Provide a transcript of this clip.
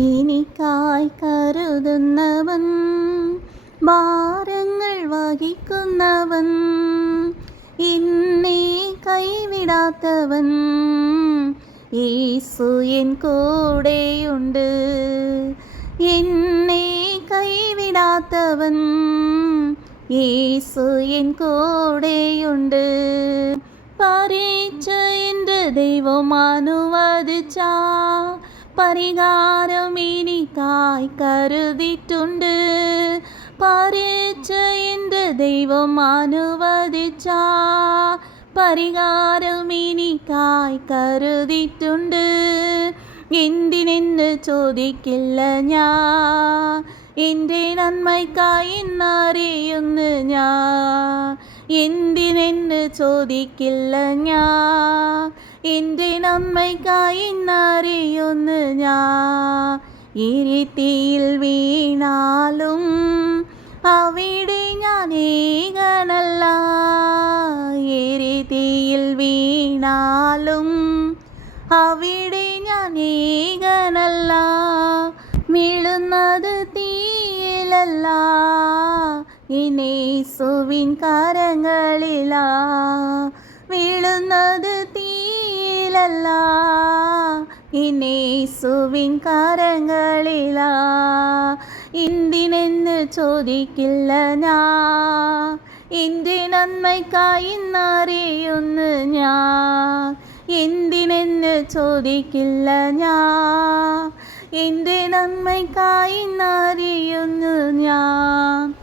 എനിക്കായി കരുതുന്നവൻ, ഭാരങ്ങൾ വഹിക്കുന്നവൻ, എന്നെ കൈവിടാത്തവൻ, യേശു എൻ കൂടെയുണ്ട്. എന്നെ കൈവിടാത്തവൻ, യേശു എൻ കൂടെയുണ്ട്. പരീക്ഷ എൻ്റെ ദൈവം അനുവദിച്ച പരിഹാരം എനിക്കായി കരുതിയിട്ടുണ്ട്. പരീക്ഷ എൻ്റെ ദൈവം അനുവദിച്ച പരിഹാരം എനിക്കായി കരുതിയിട്ടുണ്ട്. എന്തിനെന്ന് ചോദിക്കില്ല ഞാൻ, എൻ്റെ നന്മയ്ക്കായി എന്നറിയുന്നു ഞാൻ. എന്തിനെന്ന് ചോദിക്കില്ല ഞാൻ, എൻ്റെ നന്മയ്ക്കായി എന്നറിയുന്നു ഞാൻ. ഇരുട്ടിയിൽ വീണാലും അവിടെ ഞാൻ ഏകനല്ല. ഇരുട്ടിയിൽ വീണാലും അവിടെ ഞാൻ ഏകനല്ല. വീഴുന്നത് തീയിലല്ല, യേശുവിൻ കരങ്ങളിലാ. വീഴുന്നത് തീയിലല്ല, യേശുവിൻ കരങ്ങളിലാ. എന്തിനെന്ന് ചോദിക്കില്ല ഞാൻ, എൻ്റെ നന്മയ്ക്കായി എന്നറിയുന്നു ഞാൻ. എന്തിനെന്ന് ചോദിക്കില്ല ഞാൻ, എൻ്റെ നന്മയ്ക്കായി എന്നറിയുന്നു ഞാൻ.